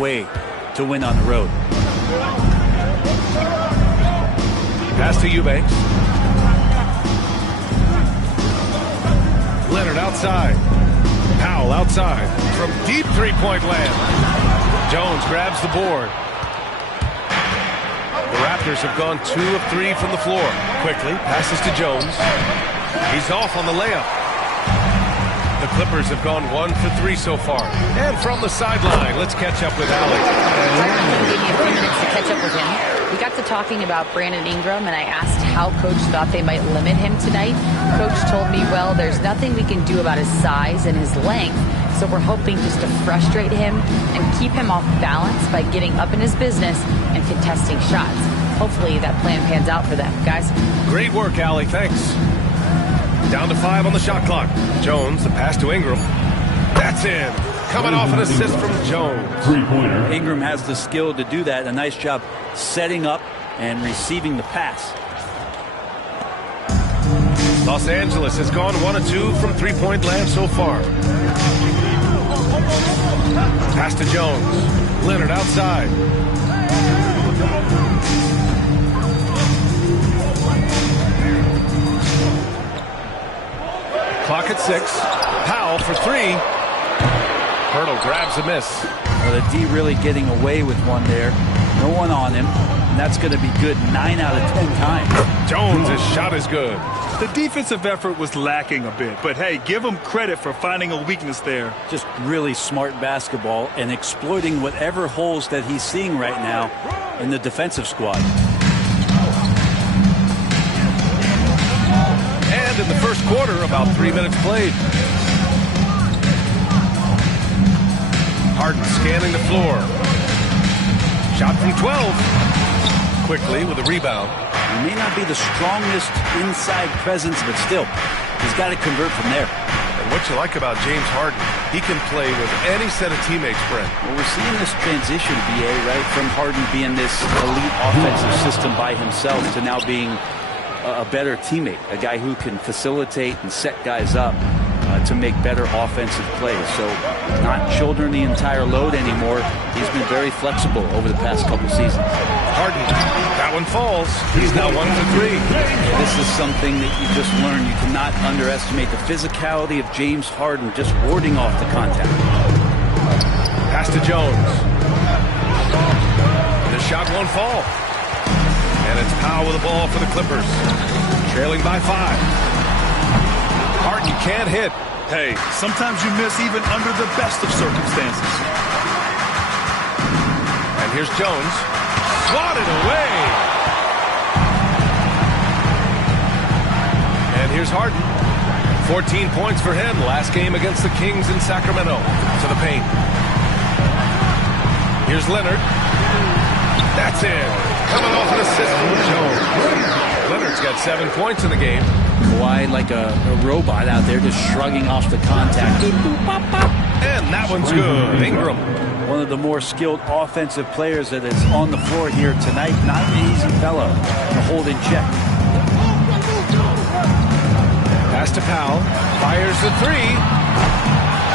way to win on the road. Pass to Eubanks. Leonard outside. Powell outside. From deep three-point land. Jones grabs the board. The Raptors have gone 2 of 3 from the floor. Quickly passes to Jones. He's off on the layup. The Clippers have gone 1 for 3 so far. And from the sideline, let's catch up with Alex. Gave me a few minutes to catch up with him. We got to talking about Brandon Ingram, and I asked how Coach thought they might limit him tonight. Coach told me, well, there's nothing we can do about his size and his length, so we're hoping just to frustrate him and keep him off balance by getting up in his business and contesting shots. Hopefully that plan pans out for them, guys. Great work, Allie. Thanks. Down to 5 on the shot clock. Jones, the pass to Ingram. That's in. Coming off an assist from Jones. Three-pointer. Ingram has the skill to do that. A nice job setting up and receiving the pass. Los Angeles has gone 1 of 2 from three-point land so far. Pass to Jones. Leonard outside. Clock at 6. Powell for 3. Hurdle grabs a miss. Well, the D really getting away with one there. No one on him. And that's going to be good 9 out of 10 times. Jones' shot is good. The defensive effort was lacking a bit, but hey, give him credit for finding a weakness there. Just really smart basketball and exploiting whatever holes that he's seeing right now in the defensive squad. And in the first quarter, about 3 minutes played. Harden scanning the floor. Shot from 12. Quickly with a rebound. He may not be the strongest inside presence, but still, he's got to convert from there. And what you like about James Harden, he can play with any set of teammates, Brent. Well, we're seeing this transition, BA, right, from Harden being this elite offensive system by himself to now being a better teammate, a guy who can facilitate and set guys up to make better offensive plays. So not shouldering the entire load anymore. He's been very flexible over the past couple seasons. Harden, that one falls. He's now 1 for 3. This is something that you just learned. You cannot underestimate the physicality of James Harden just warding off the contact. Pass to Jones. The shot won't fall. And it's Powell with the ball for the Clippers. Trailing by 5. Harden can't hit. Hey, sometimes you miss even under the best of circumstances. And here's Jones. Swatted away. And here's Harden. 14 points for him. Last game against the Kings in Sacramento. To the paint. Here's Leonard. That's in. Coming off an assist from Jones. Leonard's got 7 points in the game. Kawhi like a robot out there just shrugging off the contact. And that one's good. Ingram. One of the more skilled offensive players that is on the floor here tonight. Not an easy fellow to hold in check. Pass to Powell. Fires the 3.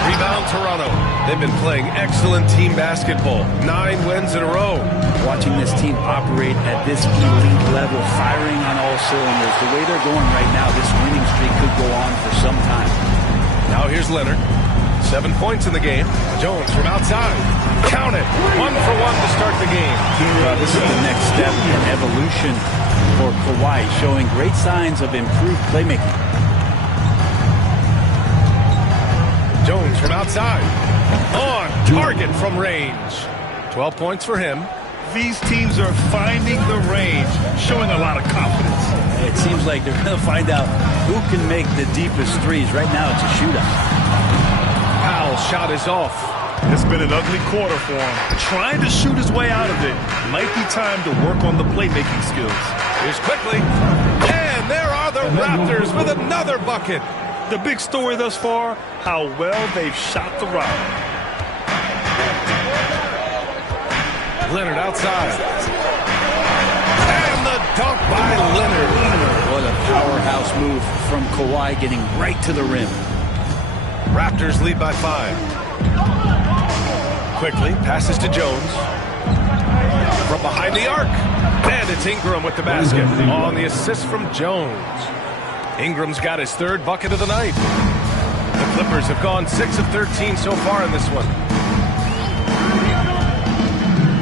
Rebound Toronto. They've been playing excellent team basketball. 9 wins in a row. Watching this team operate at this elite level, firing on all cylinders. The way they're going right now, this winning streak could go on for some time. Now here's Leonard. 7 points in the game. Jones from outside. Count it. 1 for 1 to start the game. This is the next step in evolution for Kawhi, showing great signs of improved playmaking. Jones from outside. On target from range. 12 points for him. These teams are finding the range, showing a lot of confidence. It seems like they're going to find out who can make the deepest threes. Right now, it's a shootout. Powell's shot is off. It's been an ugly quarter for him. Trying to shoot his way out of it. Might be time to work on the playmaking skills. Here's quickly. And there are the Raptors with another bucket. The big story thus far, how well they've shot the rock. Leonard outside. And the dunk by Leonard. What a powerhouse move from Kawhi, getting right to the rim. Raptors lead by 5. Quickly passes to Jones. From behind the arc. And it's Ingram with the basket on the assist from Jones. Ingram's got his third bucket of the night. The Clippers have gone 6 of 13 so far in this one.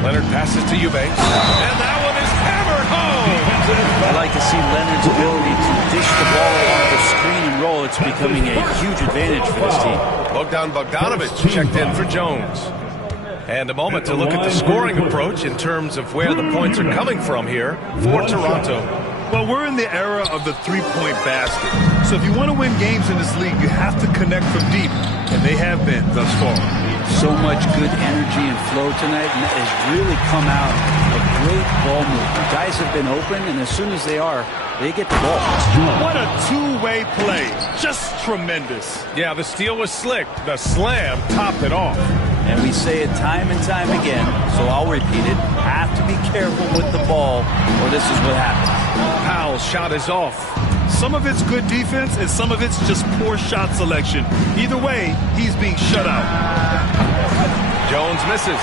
Leonard passes to Eubanks. And that one is hammered home. I like to see Leonard's ability to dish the ball off the screen and roll. It's becoming a huge advantage for this team. Bogdan Bogdanovic checked in for Jones. And a moment to look at the scoring approach in terms of where the points are coming from here for Toronto. Well, we're in the era of the three-point basket. So if you want to win games in this league, you have to connect from deep. And they have been thus far. So much good energy and flow tonight, and that has really come out of great ball movement. Guys have been open, and as soon as they are, they get the ball. What a two-way play. Just tremendous. Yeah, the steal was slick. The slam topped it off. And we say it time and time again, so I'll repeat it. Have to be careful with the ball, or this is what happens. Powell's shot is off. Some of it's good defense, and some of it's just poor shot selection. Either way, he's being shut out. Jones misses.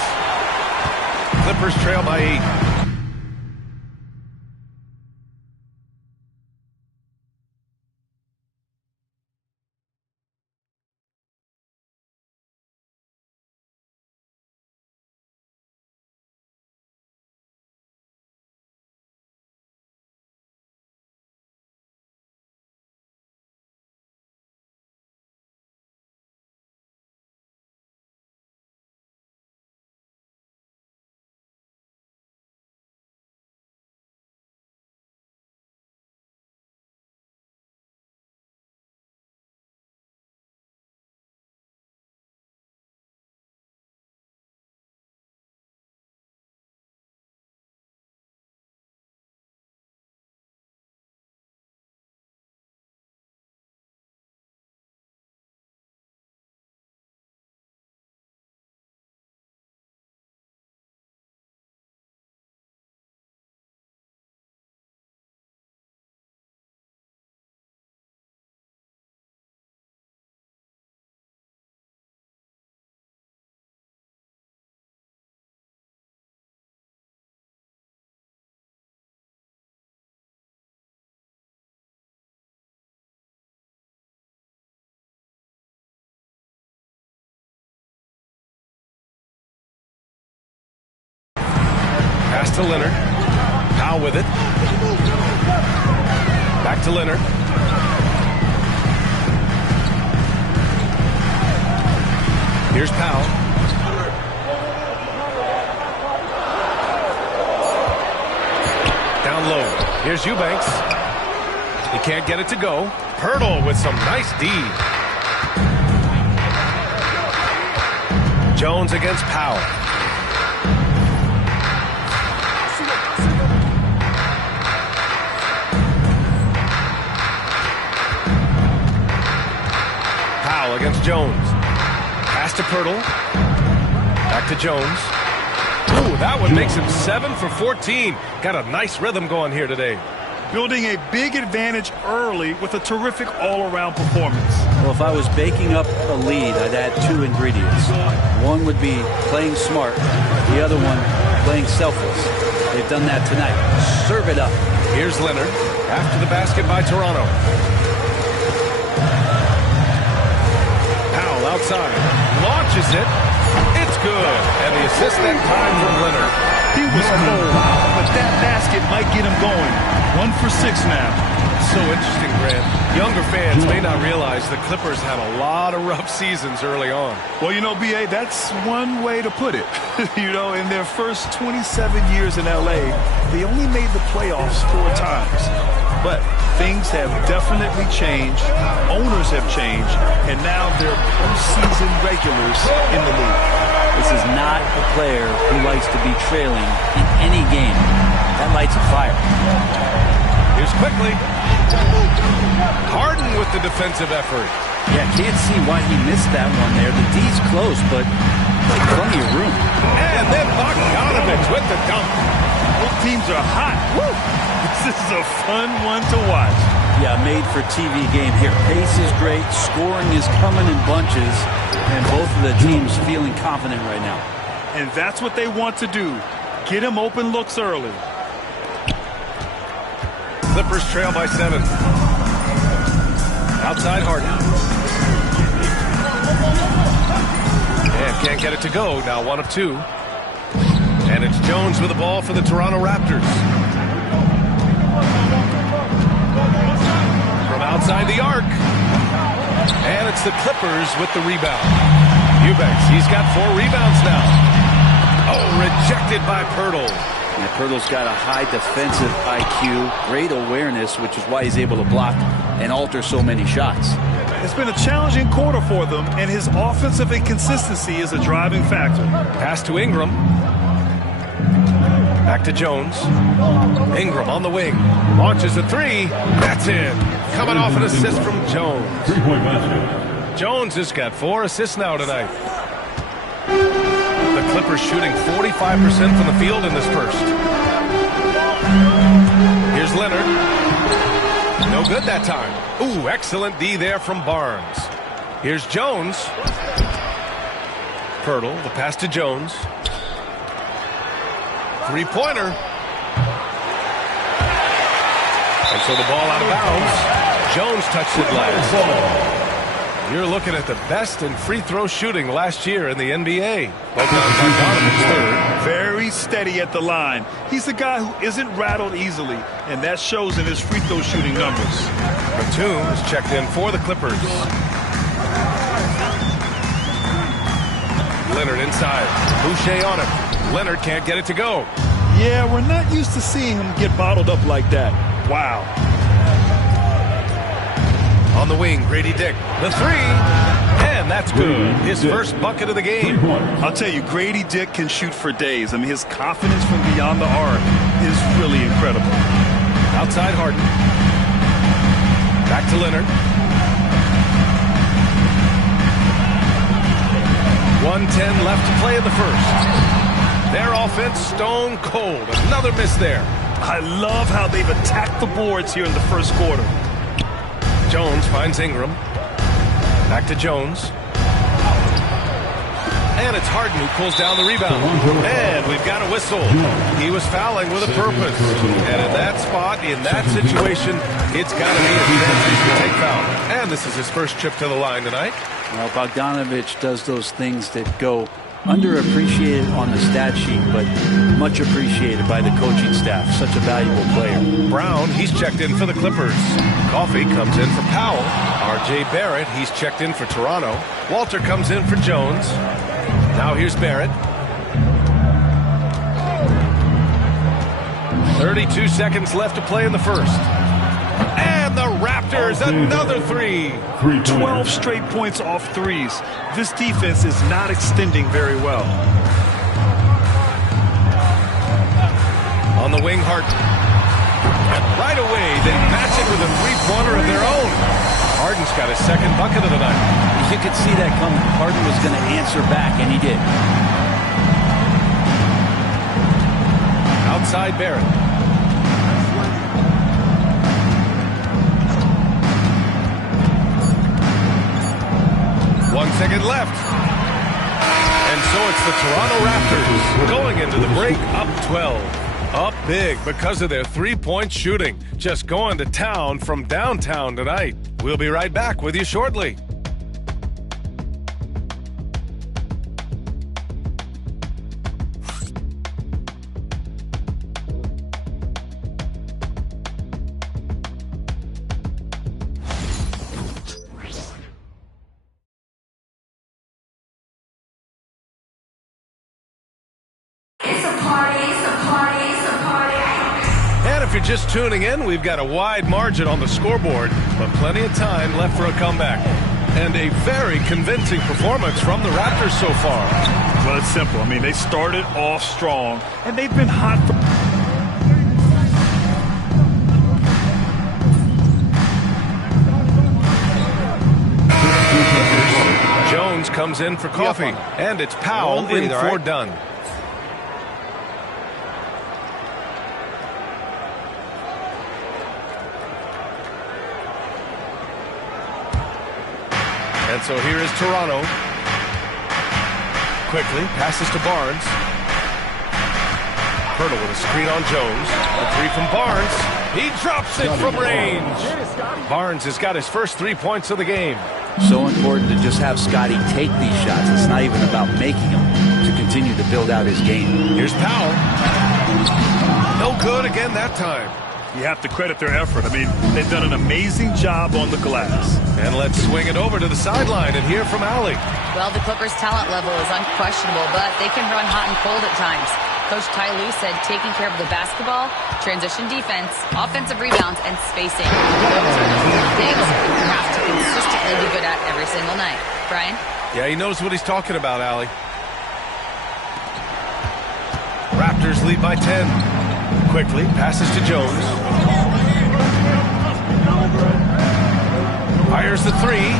Clippers trail by 8. Pass to Leonard. Powell with it. Back to Leonard. Here's Powell. Down low. Here's Eubanks. He can't get it to go. Pirtle with some nice D. Jones against Powell. Against Jones. Pass to Pirtle. Back to Jones. Ooh, that one makes him 7 for 14. Got a nice rhythm going here today. Building a big advantage early with a terrific all-around performance. Well, if I was baking up a lead, I'd add 2 ingredients. One would be playing smart. The other one, playing selfless. They've done that tonight. Serve it up. Here's Leonard. After the basket by Toronto. Outside, launches it, it's good, and the assist that time from Leonard. He was cold, but that basket might get him going. 1 for 6 now. So interesting, Grant. Younger fans may not realize the Clippers had a lot of rough seasons early on. Well, you know, B.A., that's one way to put it. You know, in their first 27 years in L.A., they only made the playoffs 4 times. But things have definitely changed. Owners have changed. And now they're postseason regulars in the league. This is not a player who likes to be trailing in any game. That lights a fire. Here's Quickly. Harden with the defensive effort. Yeah, can't see why he missed that one there. The D's close, but like plenty of room. And then Bogdanovic with the dunk. Both teams are hot. Woo! This is a fun one to watch. Yeah, made for TV game here. Pace is great. Scoring is coming in bunches. And both of the teams feeling confident right now. and that's what they want to do. Get him open looks early. Clippers trail by 7. Outside Harden. And can't get it to go. Now 1 of 2. And it's Jones with the ball for the Toronto Raptors. From outside the arc. And it's the Clippers with the rebound. Eubanks, he's got 4 rebounds now. Oh, rejected by Poeltl. And Poeltl's got a high defensive IQ, great awareness, which is why he's able to block and alter so many shots. It's been a challenging quarter for them, and his offensive inconsistency is a driving factor. Pass to Ingram. Back to Jones. Ingram on the wing. Launches a 3. That's in. Coming off an assist from Jones. 3-point basket. Jones has got 4 assists now tonight. The Clippers shooting 45% from the field in this first. Here's Leonard. No good that time. Ooh, excellent D there from Barnes. Here's Jones. Poeltl, the pass to Jones. 3-pointer. And so the ball out of bounds. Jones touched it last. You're looking at the best in free throw shooting last year in the NBA. Bogdanovich third. Very steady at the line. He's a guy who isn't rattled easily, and that shows in his free throw shooting numbers. Batum is checked in for the Clippers. Leonard inside. Boucher on it. Leonard can't get it to go. Yeah, we're not used to seeing him get bottled up like that. Wow. On the wing, Grady Dick. The 3. And that's good. His first bucket of the game. I'll tell you, Grady Dick can shoot for days. I mean, his confidence from beyond the arc is really incredible. Outside Harden. Back to Leonard. 1:10 left to play in the first. Their offense stone cold. Another miss there. I love how they've attacked the boards here in the first quarter. Jones finds Ingram. Back to Jones. And it's Harden who pulls down the rebound. And we've got a whistle. He was fouling with a purpose. And in that spot, in that situation, it's got to be a transition take foul. And this is his first trip to the line tonight. Well, Bogdanovich does those things that go underappreciated on the stat sheet, but much appreciated by the coaching staff. Such a valuable player. Brown, he's checked in for the Clippers. Coffey comes in for Powell. R.J. Barrett, he's checked in for Toronto. Walter comes in for Jones. Now here's Barrett. 32 seconds left to play in the first. And the Raptors, another 3. 12 straight points off threes. This defense is not extending very well. On the wing, Harden. And right away, they match it with a 3-pointer of their own. Harden's got his second bucket of the night. You could see that coming. Harden was going to answer back, and he did. Outside Barrett. One second left. And so it's the Toronto Raptors going into the break up 12. Up big because of their 3-point shooting. Just going to town from downtown tonight. We'll be right back with you shortly. If you're just tuning in, we've got a wide margin on the scoreboard, but plenty of time left for a comeback. And a very convincing performance from the Raptors so far. Well, it's simple. I mean, they started off strong, and they've been hot for... Jones comes in for Coffey, and it's Powell in for Dunn. And so here is Toronto. quickly, passes to Barnes. Pirtle with a screen on Jones. The three from Barnes. He drops it from range. Barnes has got his first 3 points of the game. So important to just have Scotty take these shots. It's not even about making them, to continue to build out his game. Here's Powell. No good again that time. You have to credit their effort. I mean, they've done an amazing job on the glass. And let's swing it over to the sideline and hear from Allie. Well, the Clippers' talent level is unquestionable, but they can run hot and cold at times. Coach Ty Lue said taking care of the basketball, transition defense, offensive rebounds, and spacing. Those are the things you have to consistently be good at every single night. Brian? Yeah, he knows what he's talking about, Allie. Raptors lead by 10. Quickly, passes to Jones. Fires the three.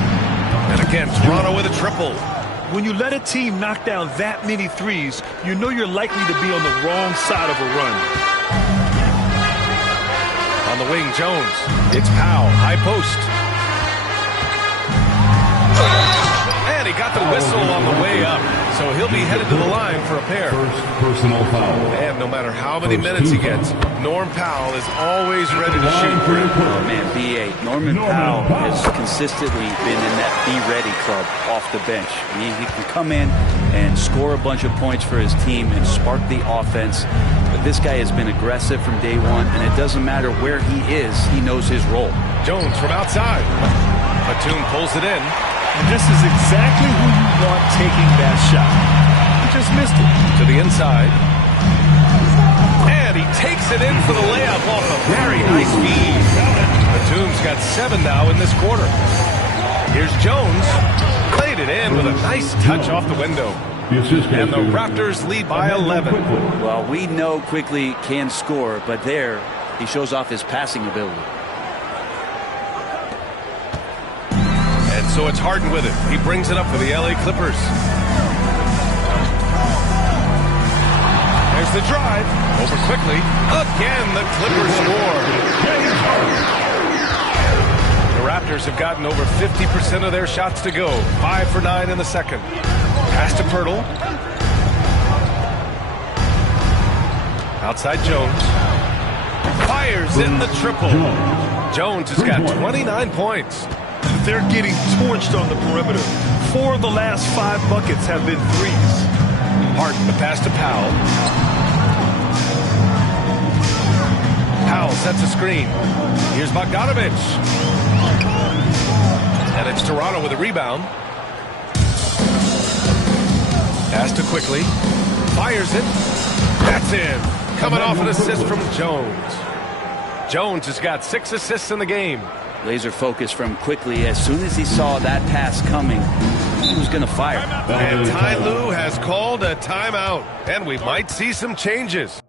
And again, Toronto with a triple. When you let a team knock down that many threes, you know you're likely to be on the wrong side of a run. On the wing, Jones. It's Powell, high post. And he got the whistle on the way up. So he'll be headed to the line for a pair. First personal foul. And no matter how many minutes he gets, Norm Powell is always ready to shoot. Oh, man, B.A. Norman Powell has consistently been in that be-ready club off the bench. He can come in and score a bunch of points for his team and spark the offense. But this guy has been aggressive from day one, and it doesn't matter where he is, he knows his role. Jones from outside. Batum pulls it in. And this is exactly who you want taking that shot. He just missed it. To the inside. And he takes it in for the layup off a very nice feed. Batum's got 7 now in this quarter. Here's Jones. Played it in with a nice touch off the window. And the Raptors lead by 11. Well, we know Quickly can score, but there he shows off his passing ability. And so it's Harden with it. He brings it up for the LA Clippers. There's the drive. Over quickly. Again, the Clippers score. The Raptors have gotten over 50% of their shots to go. 5 for 9 in the second. Pass to Pirtle. Outside Jones. Fires in the triple. Jones has got 29 points. They're getting torched on the perimeter. 4 of the last 5 buckets have been threes. Harden, the pass to Powell. Powell sets a screen. Here's Bogdanovic. And it's Toronto with a rebound. Pass to Quickly. Fires it. That's in. Coming off an assist from Jones. Jones has got 6 assists in the game. Laser focus from Quickly. As soon as he saw that pass coming, he was going to fire. And Ty Lue has called a timeout. And we might see some changes.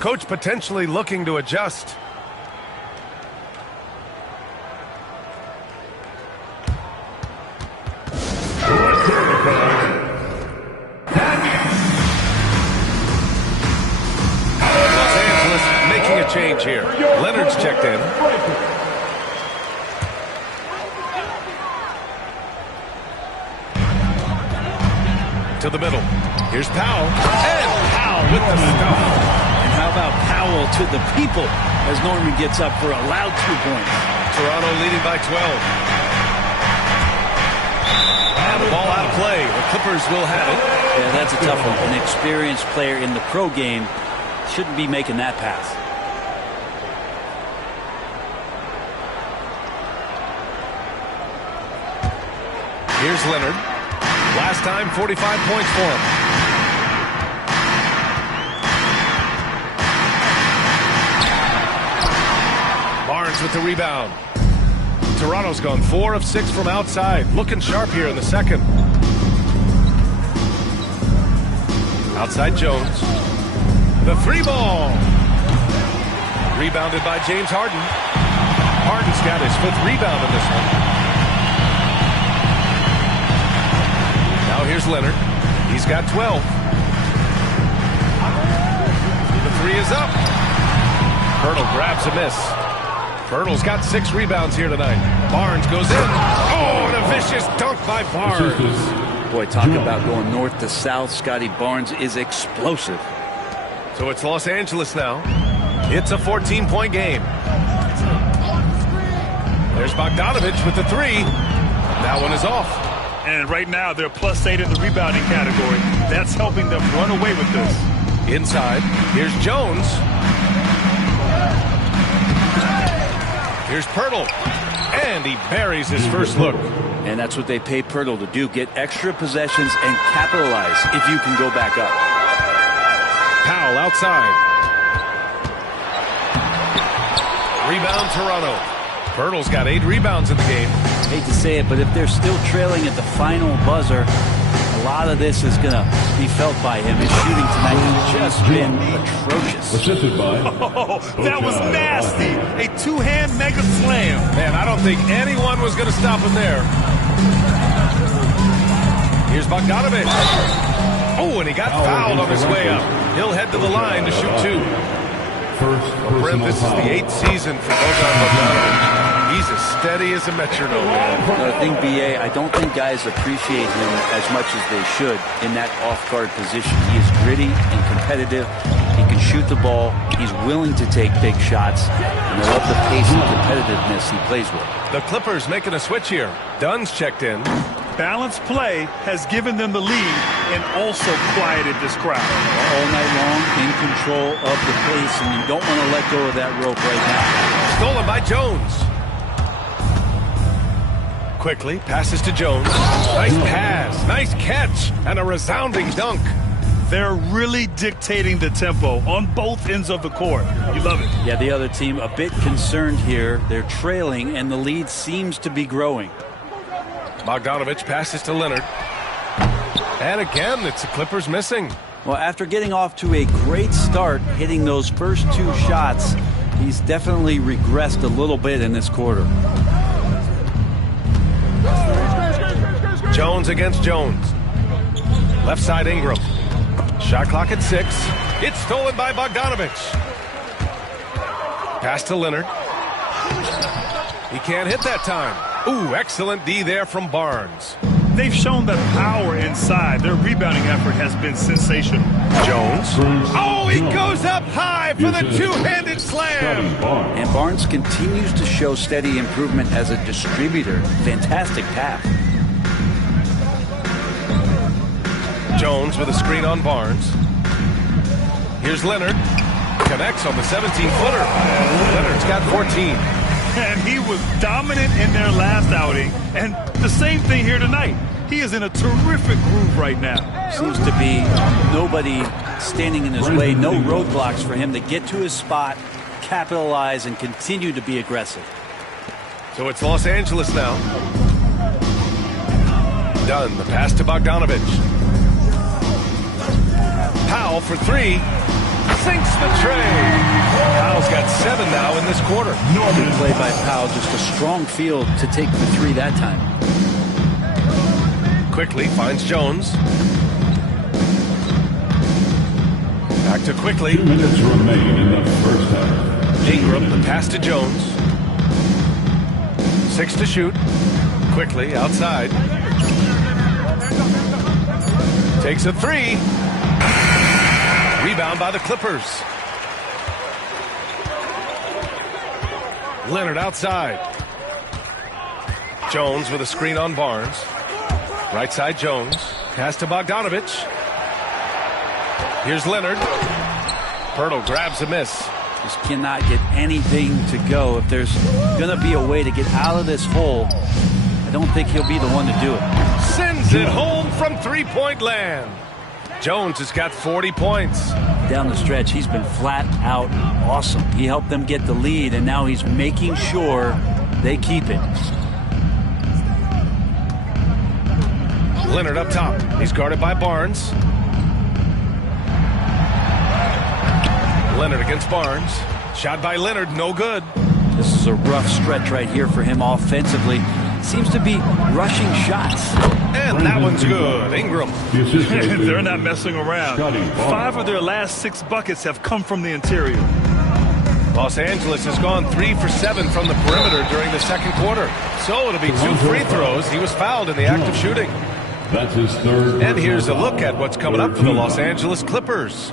Coach potentially looking to adjust. Los Angeles making a change here. Leonard's checked in. To the middle. Here's Powell. And Powell with the stuff. How about Powell to the people as Norman gets up for a loud 2 points. Toronto leading by 12. And the ball out of play. The Clippers will have it. Yeah, that's a tough one. An experienced player in the pro game shouldn't be making that pass. Here's Leonard. Last time, 45 points for him. Barnes with the rebound. Toronto's gone 4 of 6 from outside. Looking sharp here in the second. Outside Jones. The 3 ball. Rebounded by James Harden. Harden's got his 5th rebound in this one. Now here's Leonard. He's got 12. The 3 is up. Poeltl grabs a miss. Poeltl's got 6 rebounds here tonight. Barnes goes in. Oh, and a vicious dunk by Barnes. Boy, talk about going north to south. Scotty Barnes is explosive. So it's Los Angeles now. It's a 14-point game. There's Bogdanović with the 3. That one is off. And right now, they're +8 in the rebounding category. That's helping them run away with this. Inside, here's Jones. Here's Poeltl. And he buries his first look. And that's what they pay Poeltl to do. Get extra possessions and capitalize if you can go back up. Powell outside. Rebound Toronto. Poeltl's got 8 rebounds in the game. Hate to say it, but if they're still trailing at the final buzzer, a lot of this is going to be felt by him. His shooting tonight has just been atrocious. Assisted by. Oh, that was nasty. A 2-hand mega slam. Man, I don't think anyone was going to stop him there. Here's Bogdanović. Oh, and he got fouled on his way up. He'll head to the line to shoot 2. Brent, this is the 8th season for Bogdanović. He's as steady as a metronome, man. The thing, B.A., I don't think guys appreciate him as much as they should in that off-guard position. He is gritty and competitive. He can shoot the ball. He's willing to take big shots. And I love the pace and competitiveness he plays with. The Clippers making a switch here. Dunn's checked in. Balanced play has given them the lead and also quieted this crowd. All night long, in control of the pace, and you don't want to let go of that rope right now. Stolen by Jones. Quickly, passes to Jones. Nice pass, nice catch, and a resounding dunk. They're really dictating the tempo on both ends of the court. You love it. Yeah, the other team a bit concerned here. They're trailing, and the lead seems to be growing. Bogdanović passes to Leonard. And again, it's the Clippers missing. Well, after getting off to a great start, hitting those first 2 shots, he's definitely regressed a little bit in this quarter. Jones against Jones. Left side Ingram. Shot clock at 6. It's stolen by Bogdanović. Pass to Leonard. He can't hit that time. Ooh, excellent D there from Barnes. They've shown the power inside. Their rebounding effort has been sensational. Jones. Oh, he goes up high for the 2-handed slam. And Barnes continues to show steady improvement as a distributor. Fantastic pass. Jones with a screen on Barnes. Here's Leonard. Connects on the 17-footer. Leonard's got 14. And he was dominant in their last outing. And the same thing here tonight. He is in a terrific groove right now. Seems to be nobody standing in his way. No roadblocks for him to get to his spot, capitalize, and continue to be aggressive. So it's Los Angeles now. Dunn, the pass to Bogdanović. Powell for 3. Sinks the tray. Powell's got 7 now in this quarter. Good play by Powell. Just a strong field to take the 3 that time. Quickly finds Jones. Back to Quickly. 2 minutes remain in the first half. Ingram, the pass to Jones. 6 to shoot. Quickly outside. Takes a 3. Rebound by the Clippers. Leonard outside. Jones with a screen on Barnes. Right side Jones. Pass to Bogdanović. Here's Leonard. Poeltl grabs a miss. Just cannot get anything to go. If there's going to be a way to get out of this hole, I don't think he'll be the one to do it. Sends it home from 3-point land. Jones has got 40 points. Down the stretch, he's been flat out awesome. He helped them get the lead, and now he's making sure they keep it. Leonard up top. He's guarded by Barnes. Leonard against Barnes. Shot by Leonard, no good. This is a rough stretch right here for him offensively. Seems to be rushing shots. And that one's good. Ingram. They're not messing around. 5 of their last 6 buckets have come from the interior. Los Angeles has gone 3 for 7 from the perimeter during the second quarter. So it'll be 2 free throws. He was fouled in the act of shooting. That's his third. And here's a look at what's coming up for the Los Angeles Clippers.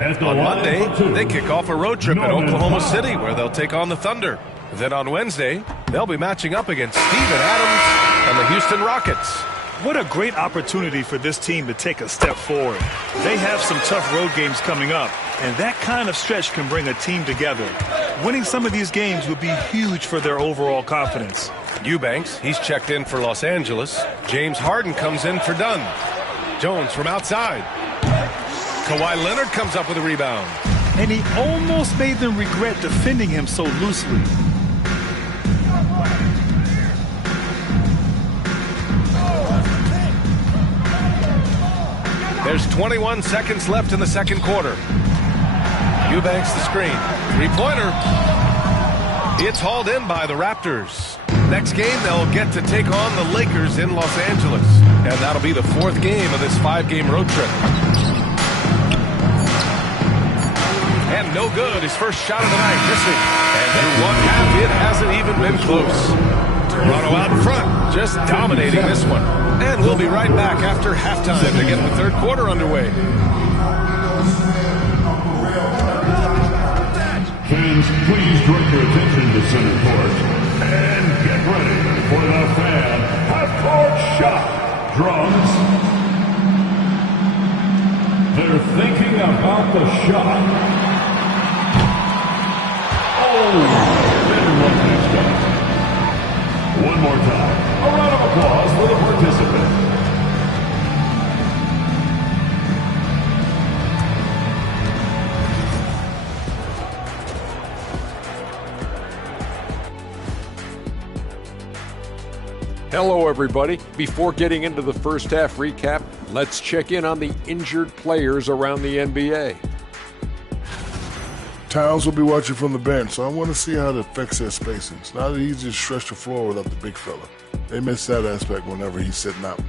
On Monday, they kick off a road trip in Oklahoma City where they'll take on the Thunder. Then on Wednesday, they'll be matching up against Steven Adams and the Houston Rockets. What a great opportunity for this team to take a step forward. They have some tough road games coming up, and that kind of stretch can bring a team together. Winning some of these games would be huge for their overall confidence. Eubanks, he's checked in for Los Angeles. James Harden comes in for Dunn. Jones from outside. Kawhi Leonard comes up with a rebound. And he almost made them regret defending him so loosely. There's 21 seconds left in the second quarter. Eubanks the screen. Three-pointer. It's hauled in by the Raptors. Next game, they'll get to take on the Lakers in Los Angeles. And that'll be the 4th game of this 5-game road trip. And no good. His first shot of the night, missing. And in one half, it hasn't even been close. Toronto out in front, just dominating this one. And we'll be right back after halftime to get the third quarter underway. Fans, please direct your attention to center court. And get ready for the fan half-court shot. Drums. They're thinking about the shot. One more time, a round of applause for the participant. Hello, everybody. Before getting into the first half recap, let's check in on the injured players around the NBA. Towns will be watching from the bench, so I want to see how it affects their spacing. It's not easy to stretch the floor without the big fella. They miss that aspect whenever he's sitting out.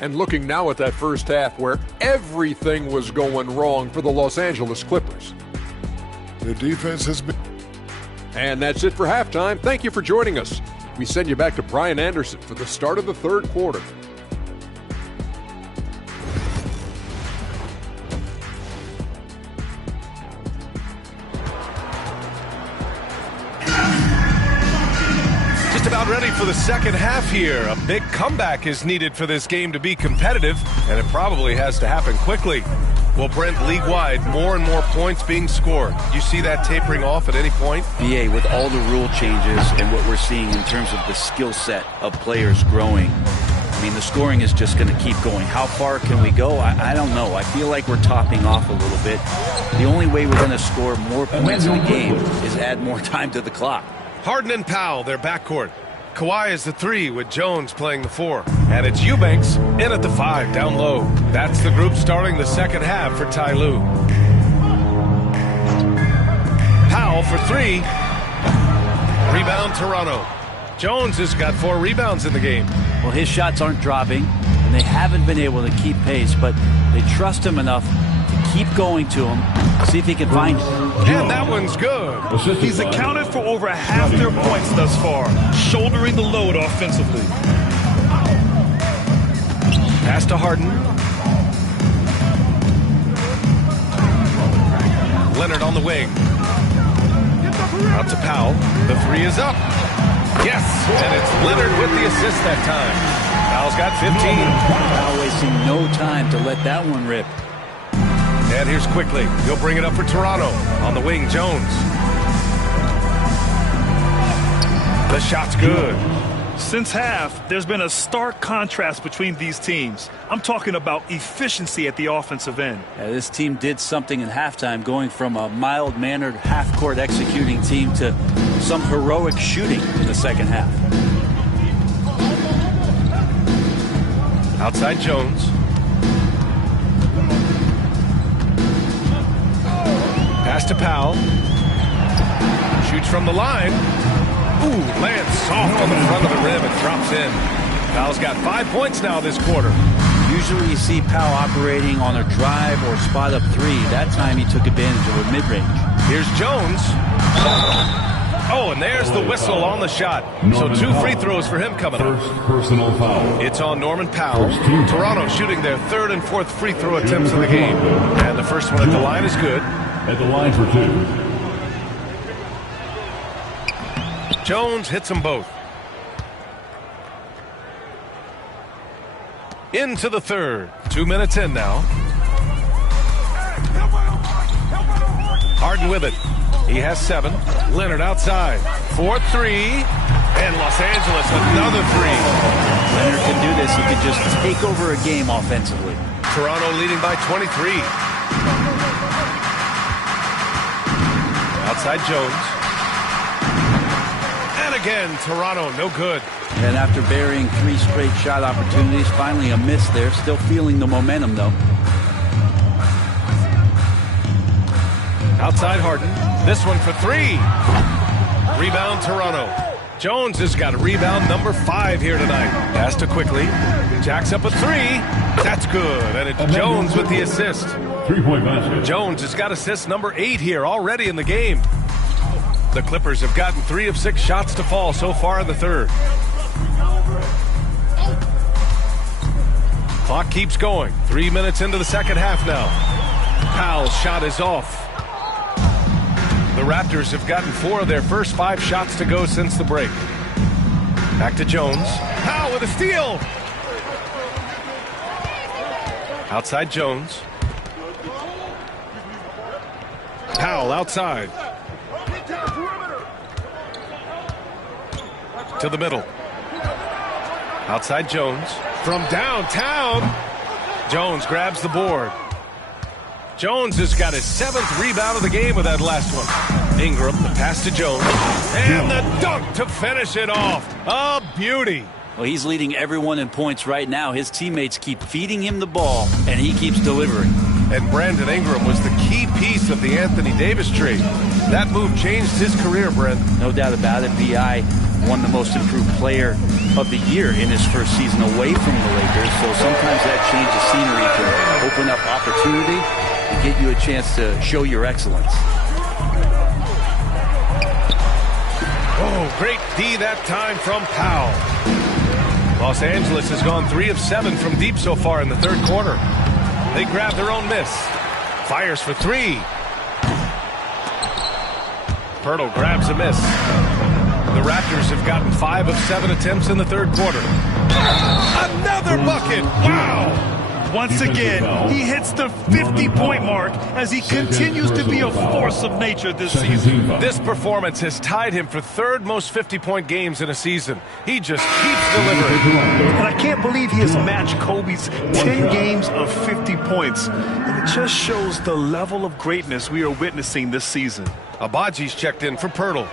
And looking now at that first half where everything was going wrong for the Los Angeles Clippers. Their defense has been... And that's it for halftime. Thank you for joining us. We send you back to Brian Anderson for the start of the third quarter. About ready for the second half here. A big comeback is needed for this game to be competitive, and it probably has to happen quickly. Well, Brent, league-wide, more and more points being scored. You see that tapering off at any point? BA, with all the rule changes and what we're seeing in terms of the skill set of players growing, I mean, the scoring is just going to keep going. How far can we go? I don't know. I feel like we're topping off a little bit. The only way we're going to score more points in the game is add more time to the clock. Harden and Powell, their backcourt. Kawhi is the 3 with Jones playing the 4. And it's Eubanks in at the 5 down low. That's the group starting the second half for Ty Lue. Powell for 3. Rebound Toronto. Jones has got 4 rebounds in the game. Well, his shots aren't dropping, and they haven't been able to keep pace, but they trust him enough to keep going to him, see if he can find it. And that one's good. He's accounted for over half their points thus far, shouldering the load offensively. Pass to Harden. Leonard on the wing. Out to Powell. The 3 is up. Yes, and it's Leonard with the assist that time. Powell's got 15. Powell wasting no time to let that one rip. And here's Quickly. He'll bring it up for Toronto. On the wing, Jones. The shot's good. Since half, there's been a stark contrast between these teams. I'm talking about efficiency at the offensive end. Yeah, this team did something in halftime, going from a mild-mannered half-court executing team to some heroic shooting in the second half. Outside Jones. Pass to Powell. Shoots from the line. Ooh, lands soft on the front of the rim and drops in. Powell's got 5 points now this quarter. Usually you see Powell operating on a drive or spot-up three. That time he took advantage of a mid-range. Here's Jones. Oh, and there's the whistle on the shot. So 2 free throws for him coming up. First personal foul. It's on Norman Powell. Toronto shooting their 3rd and 4th free throw attempts of the game. And the first one at the line is good. At the line for 2. Jones hits them both. Into the 3rd. 2 minutes in now. Harden with it. He has 7. Leonard outside. 4-3. And Los Angeles another 3. Leonard can do this. He can just take over a game offensively. Toronto leading by 23. Outside Jones. And again, Toronto, no good. And after burying 3 straight shot opportunities, finally a miss there. Still feeling the momentum, though. Outside Harden. This one for 3. Rebound Toronto. Jones has got rebound number 5 here tonight. Pass to quickly. Jacks up a 3. That's good. And it's Jones with the assist. 3-point basket. Jones has got assist number 8 here already in the game. The Clippers have gotten 3 of 6 shots to fall so far in the 3rd. Clock keeps going. 3 minutes into the second half now. Powell's shot is off. The Raptors have gotten 4 of their first 5 shots to go since the break. Back to Jones. Powell with a steal. Outside Jones. Powell outside. To the middle. Outside Jones. From downtown. Jones grabs the board. Jones has got his 7th rebound of the game with that last one. Ingram, the pass to Jones. And the dunk to finish it off. A beauty. Well, he's leading everyone in points right now. His teammates keep feeding him the ball, and he keeps delivering. And Brandon Ingram was the key piece of the Anthony Davis trade. That move changed his career, Brent. No doubt about it. B.I. won the most improved player of the year in his first season away from the Lakers. So sometimes that change of scenery can open up opportunity and get you a chance to show your excellence. Oh, great D that time from Powell. Los Angeles has gone 3 of 7 from deep so far in the 3rd quarter. They grab their own miss. Fires for 3. Pirtle grabs a miss. The Raptors have gotten 5 of 7 attempts in the 3rd quarter. Another bucket! Wow! Once again, he hits the 50-point mark as he continues to be a force of nature this season. This performance has tied him for 3rd most 50-point games in a season. He just keeps delivering. And I can't believe he has matched Kobe's 10 games of 50 points. And it just shows the level of greatness we are witnessing this season. Abaji's checked in for Pirtle.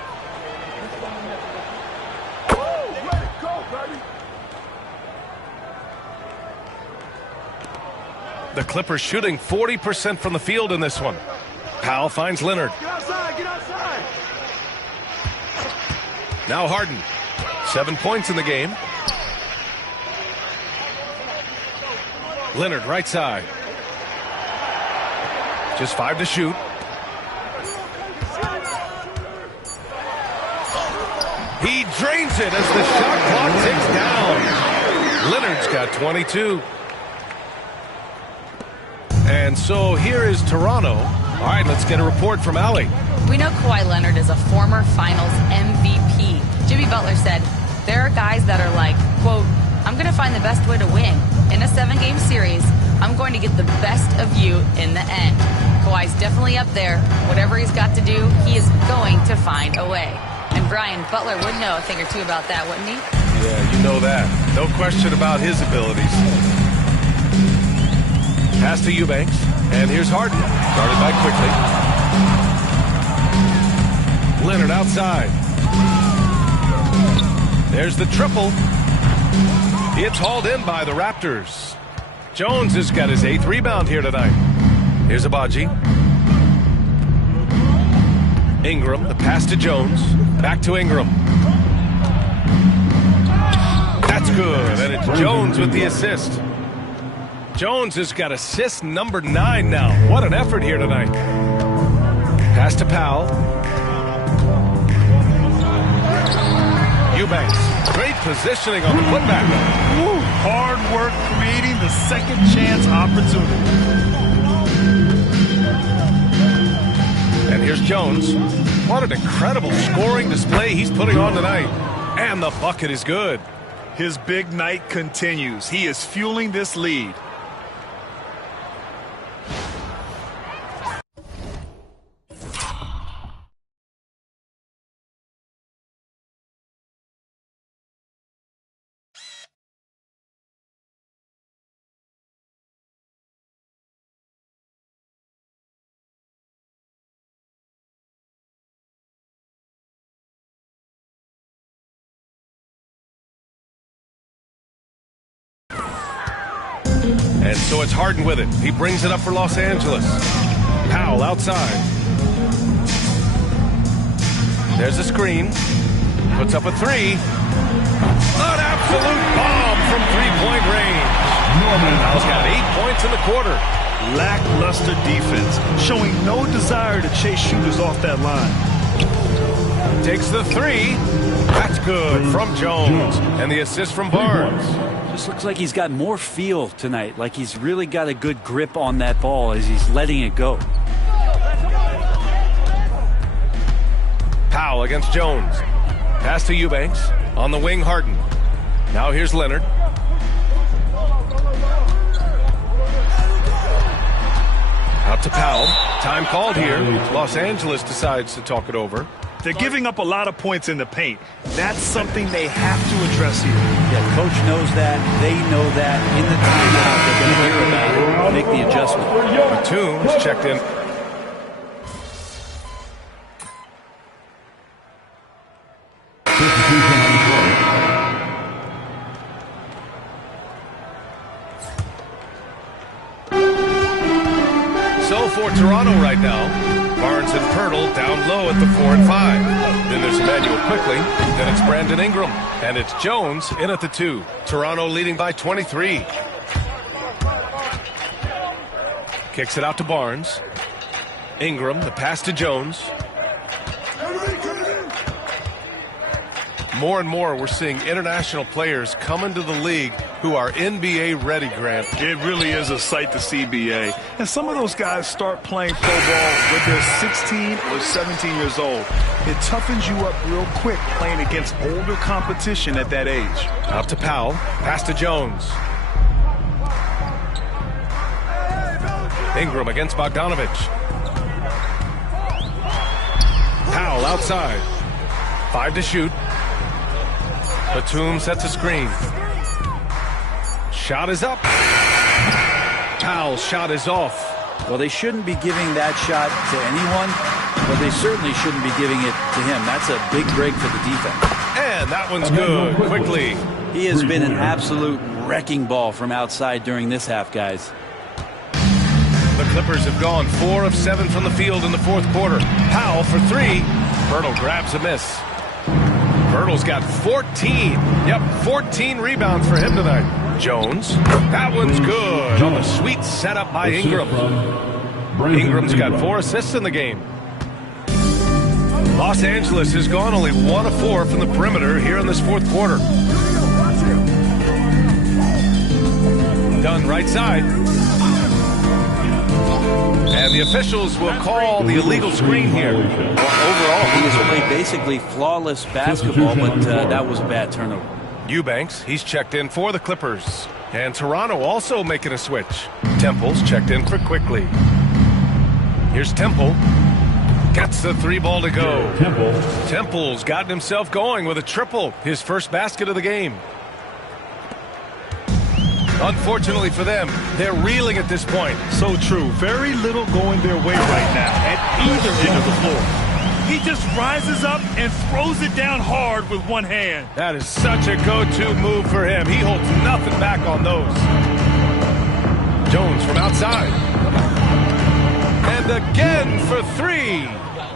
The Clippers shooting 40% from the field in this one. Powell finds Leonard. Get outside, get outside. Now Harden. 7 points in the game. Leonard right side. Just 5 to shoot. He drains it as the shot clock ticks down. Leonard's got 22. And so here is Toronto. All right, let's get a report from Allie. We know Kawhi Leonard is a former Finals MVP. Jimmy Butler said, there are guys that are like, quote, I'm going to find the best way to win. In a 7-game series, I'm going to get the best of you in the end. Kawhi's definitely up there. Whatever he's got to do, he is going to find a way. And And Brian Butler would know a thing or two about that, wouldn't he? Yeah, you know that. No question about his abilities. Pass to Eubanks. And here's Harden. Guarded by Quickly. Leonard outside. There's the triple. It's hauled in by the Raptors. Jones has got his 8th rebound here tonight. Here's Agbaji. Ingram, the pass to Jones. Back to Ingram. That's good, and it's Jones with the assist. Jones has got assist number 9 now. What an effort here tonight. Pass to Powell. Eubanks. Great positioning on the putback. Woo, hard work creating the second chance opportunity. And here's Jones. What an incredible scoring display he's putting on tonight. And the bucket is good. His big night continues. He is fueling this lead. And so it's Harden with it. He brings it up for Los Angeles. Powell outside. There's a screen. Puts up a 3. An absolute bomb from three-point range. Powell's got 8 points in the quarter. Lackluster defense, showing no desire to chase shooters off that line. Takes the 3. That's good from Jones. And the assist from Barnes. Just looks like he's got more feel tonight, like he's really got a good grip on that ball as he's letting it go. Powell against Jones. Pass to Eubanks. On the wing, Harden. Now here's Leonard. Out to Powell. Time called here. Los Angeles decides to talk it over. They're giving up a lot of points in the paint. That's something they have to address here. Yeah, coach knows that. They know that. In the timeout, they're going to hear about it and make the adjustment. Batum's checked in. So for Toronto right now, Barnes and Pirtle down low at the 4 and 5. Then there's Emmanuel Quickly. Then it's Brandon Ingram. And it's Jones in at the 2. Toronto leading by 23. Kicks it out to Barnes. Ingram, the pass to Jones. More and more, we're seeing international players come into the league who are NBA ready, Grant. It really is a sight to see, BA. And some of those guys start playing pro ball when they're 16 or 17 years old. It toughens you up real quick playing against older competition at that age. Out to Powell. Pass to Jones. Ingram against Bogdanovich. Powell outside. 5 to shoot. Batum sets a screen. Shot is up. Powell's shot is off. Well, they shouldn't be giving that shot to anyone, but they certainly shouldn't be giving it to him. That's a big break for the defense. And that one's good. Quickly. He has been an absolute wrecking ball from outside during this half, guys. The Clippers have gone 4 of 7 from the field in the fourth quarter. Powell for 3. Pirtle grabs a miss. Pirtle's got 14. Yep, 14 rebounds for him tonight. Jones. That one's good on the sweet setup by Ingram. Ingram's got 4 assists in the game. Los Angeles has gone only 1 of 4 from the perimeter here in this fourth quarter. Dunn right side. And the officials will call the illegal screen here. Well, overall, he has played basically flawless basketball, but that was a bad turnover. Eubanks, he's checked in for the Clippers. And Toronto also making a switch. Temple's checked in for Quickly. Here's Temple. Gets the 3-ball to go. Temple. Temple's gotten himself going with a triple. His first basket of the game. Unfortunately for them, they're reeling at this point. So true. Very little going their way right now at either end of the floor. He just rises up and throws it down hard with one hand. That is such a go-to move for him. He holds nothing back on those. Jones from outside. And again for 3.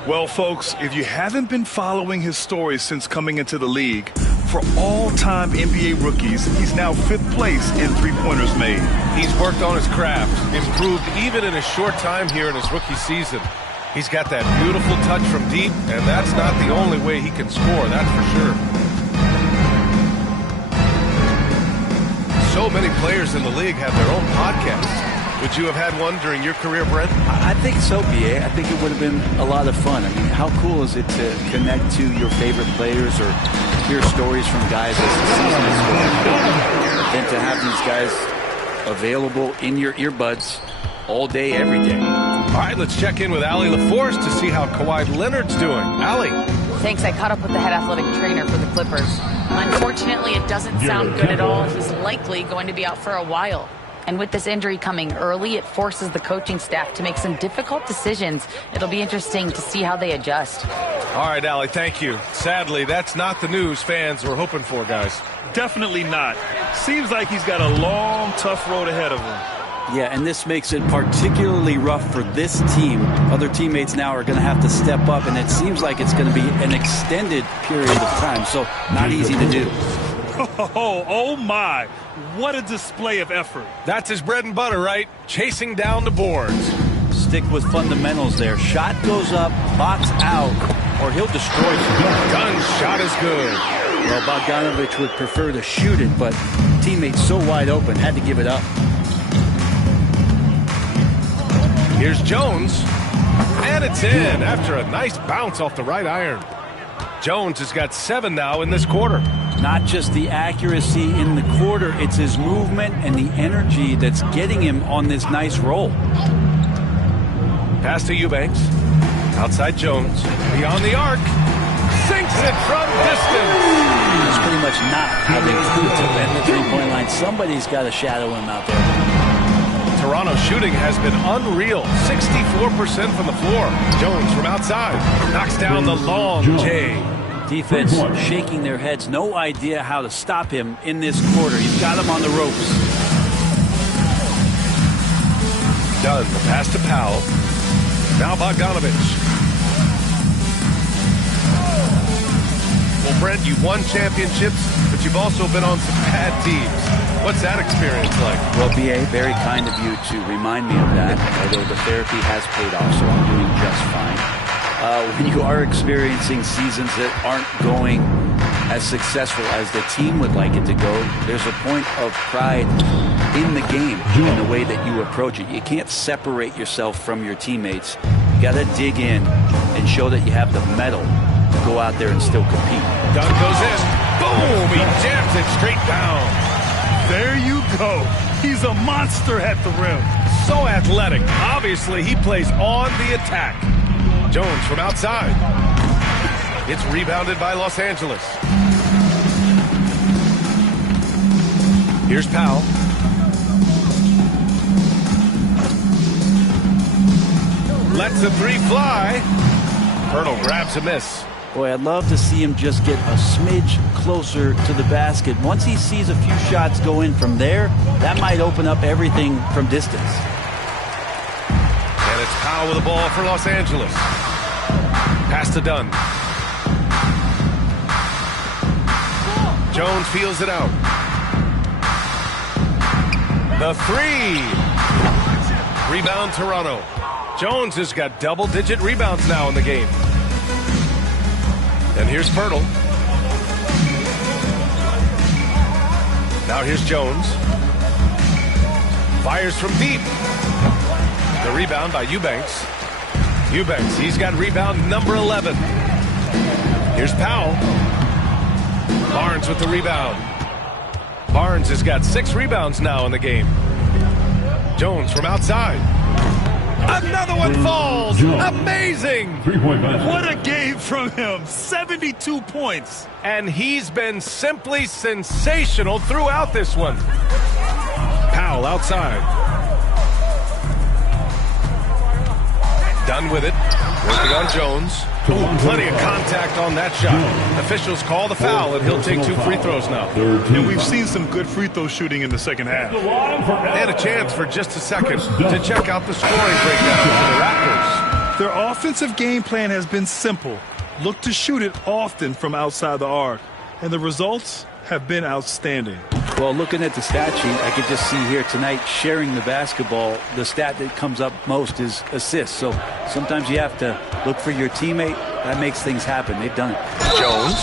Well, folks, if you haven't been following his story since coming into the league, for all-time NBA rookies, he's now 5th place in three-pointers made. He's worked on his craft, improved even in a short time here in his rookie season. He's got that beautiful touch from deep, and that's not the only way he can score, that's for sure. So many players in the league have their own podcasts. Would you have had one during your career, Brent? I think so, B.A. I think it would have been a lot of fun. I mean, how cool is it to connect to your favorite players or hear stories from guys as the season is going on, and to have these guys available in your earbuds all day, every day. All right, let's check in with Allie LaForce to see how Kawhi Leonard's doing. Allie. Thanks. I caught up with the head athletic trainer for the Clippers. Unfortunately, it doesn't sound good at all. He's likely going to be out for a while. And with this injury coming early, it forces the coaching staff to make some difficult decisions. It'll be interesting to see how they adjust. All right, Allie, thank you. Sadly, that's not the news fans were hoping for, guys. Definitely not. Seems like he's got a long, tough road ahead of him. Yeah, and this makes it particularly rough for this team. Other teammates now are going to have to step up, and it seems like it's going to be an extended period of time, so not easy to do. Oh my. What a display of effort. That's his bread and butter, right? Chasing down the boards. Stick with fundamentals there. Shot goes up, box out, or he'll destroy you. Gunn shot is good. Well, Bogdanovich would prefer to shoot it, but teammates so wide open, had to give it up. Here's Jones. And it's in after a nice bounce off the right iron. Jones has got 7 now in this quarter. Not just the accuracy in the quarter, it's his movement and the energy that's getting him on this nice roll. Pass to Eubanks. Outside Jones. Beyond the arc. Sinks it from distance. It's pretty much not how they do to bend the three-point line. Somebody's got to shadow him out there. Toronto's shooting has been unreal. 64% from the floor. Jones from outside. Knocks down the long J. Defense shaking their heads. No idea how to stop him in this quarter. He's got him on the ropes. Done. The pass to Powell. Now Bogdanovich. Well, Brent, you've won championships, but you've also been on some bad teams. What's that experience like? Well, B.A., very kind of you to remind me of that, although the therapy has paid off, so I'm doing just fine. When you are experiencing seasons that aren't going as successful as the team would like it to go, there's a point of pride in the game, in the way that you approach it. You can't separate yourself from your teammates. You got to dig in and show that you have the mettle to go out there and still compete. Dunn goes in. Boom! He jams it straight down. There you go. He's a monster at the rim. So athletic. Obviously, he plays on the attack. Jones from outside. It's rebounded by Los Angeles. Here's Powell. Lets the 3 fly. Hurdle grabs a miss. Boy, I'd love to see him just get a smidge closer to the basket. Once he sees a few shots go in from there, that might open up everything from distance. And it's Powell with the ball for Los Angeles. Pass to Dunn. Jones feels it out. The 3. Rebound Toronto. Jones has got double-digit rebounds now in the game. And here's Pirtle. Now here's Jones. Fires from deep. The rebound by Eubanks. Eubanks, he's got rebound number 11. Here's Powell. Barnes with the rebound. Barnes has got 6 rebounds now in the game. Jones from outside. Another one falls. Amazing. 3-point basket. What a game from him. 72 points. And he's been simply sensational throughout this one. Powell outside. Done with it. Working on Jones. Ooh, plenty of contact on that shot. Officials call the foul, and he'll take 2 free throws now. And we've seen some good free throw shooting in the second half. They had a chance for just a second to check out the scoring breakdown for the Raptors. Their offensive game plan has been simple. Look to shoot it often from outside the arc. And the results have been outstanding. Well, looking at the stat sheet, I could just see here tonight sharing the basketball. The stat that comes up most is assists. So sometimes you have to look for your teammate. That makes things happen. They've done it. Jones.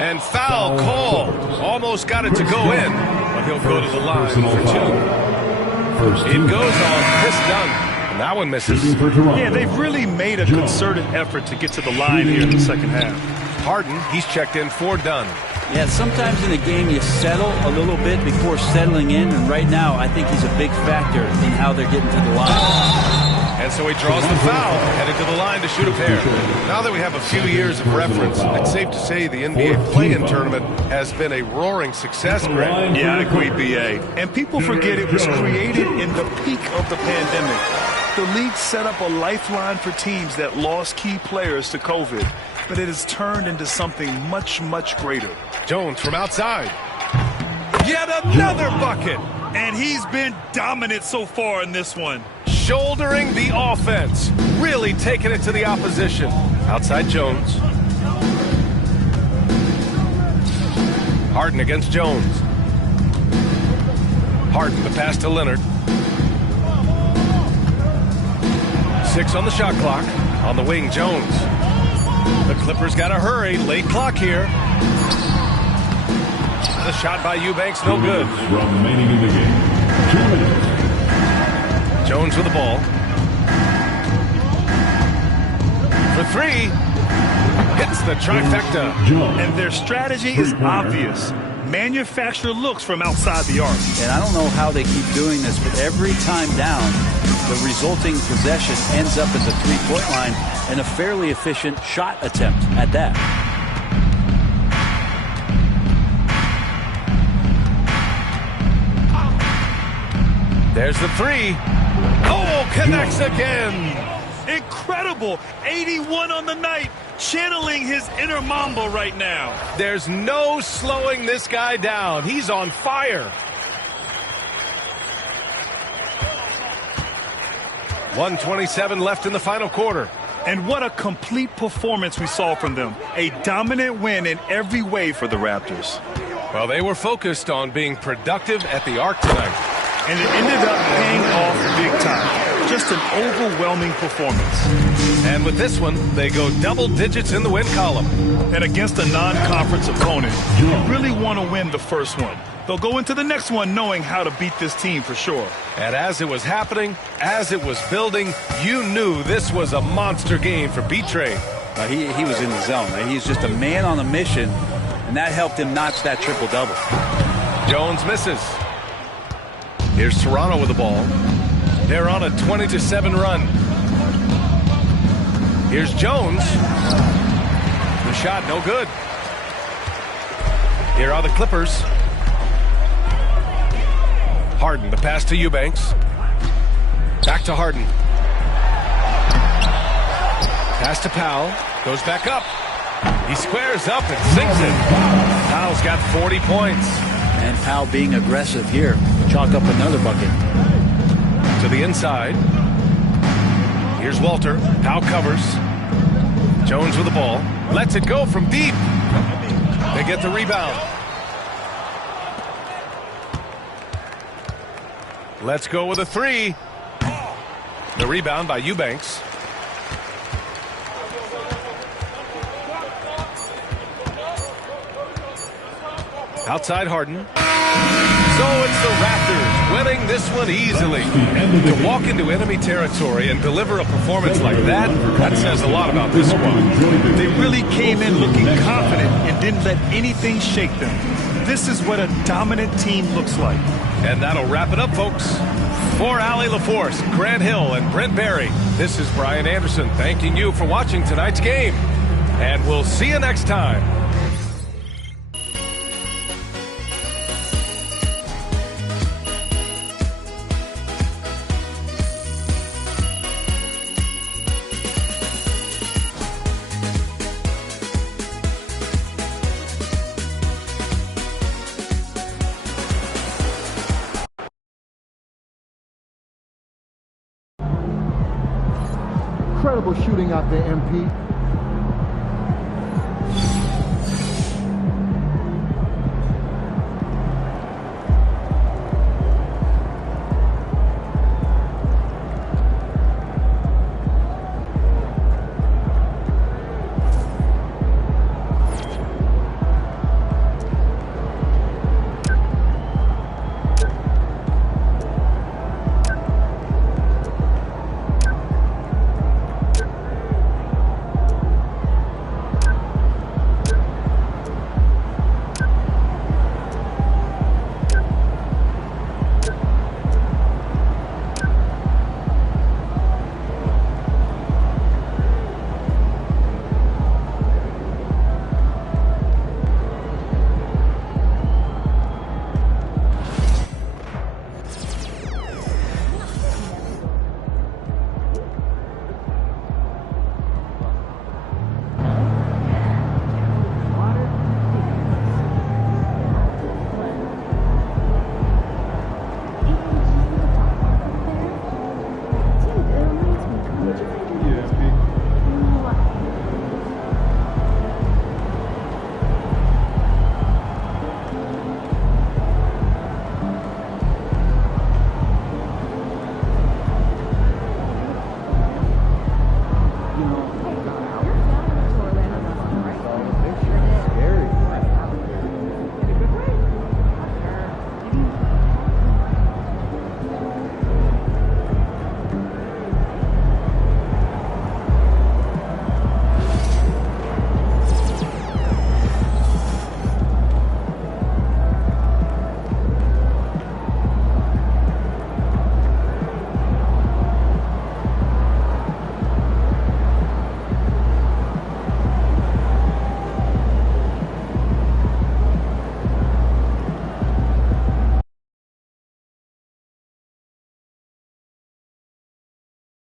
And foul called. Almost got it to go in, but he'll go to the line for 2. It goes on Chris Dunn. And that one misses. Yeah, they've really made a concerted effort to get to the line here in the second half. Harden, he's checked in for Dunn. Yeah, sometimes in a game you settle a little bit before settling in, and right now I think he's a big factor in how they're getting to the line. And so he draws the foul, headed to the line to shoot a pair. Now that we have a few years of reference, it's safe to say the NBA play-in tournament has been a roaring success, Greg. Yeah, I agree, B.A. And people forget it was created in the peak of the pandemic. The league set up a lifeline for teams that lost key players to COVID, but it has turned into something much, much greater. Jones from outside. Yet another bucket. And he's been dominant so far in this one. Shouldering the offense. Really taking it to the opposition. Outside Jones. Harden against Jones. Harden, the pass to Leonard. 6 on the shot clock. On the wing, Jones. The Clippers got to hurry. Late clock here. The shot by Eubanks, no good. Remaining in the game. 2 minutes. Jones with the ball. For 3. Hits the trifecta. And their strategy is obvious. Manufacture looks from outside the arc. And I don't know how they keep doing this, but every time down, the resulting possession ends up at the three-point line and a fairly efficient shot attempt at that. There's the 3. Oh, connects again. Incredible. 81 on the night. Channeling his inner Mamba right now. There's no slowing this guy down. He's on fire. 1:27 left in the final quarter. And what a complete performance we saw from them. A dominant win in every way for the Raptors. Well, they were focused on being productive at the arc tonight. And it ended up paying off big time. Just an overwhelming performance. And with this one, they go double digits in the win column. And against a non-conference opponent, you really want to win the first one. They'll go into the next one knowing how to beat this team for sure. And as it was happening, as it was building, you knew this was a monster game for B-Trade. He was in the zone. He's just a man on a mission, and that helped him notch that triple-double. Jones misses. Here's Toronto with the ball. They're on a 20-7 run. Here's Jones. The shot, no good. Here are the Clippers. Harden, the pass to Eubanks. Back to Harden. Pass to Powell. Goes back up. He squares up and sinks it. Powell's got 40 points. And Powell being aggressive here. Chalk up another bucket. To the inside. Here's Walter. Powell covers. Jones with the ball. Lets it go from deep. They get the rebound. Let's go with a 3. The rebound by Eubanks. Outside Harden. So it's the Raptors winning this one easily. To walk into enemy territory and deliver a performance like that, that says a lot about this one. They really came in looking confident and didn't let anything shake them. This is what a dominant team looks like. And that'll wrap it up, folks. For Allie LaForce, Grant Hill, and Brent Barry, this is Brian Anderson thanking you for watching tonight's game. And we'll see you next time. Incredible shooting out there, MP.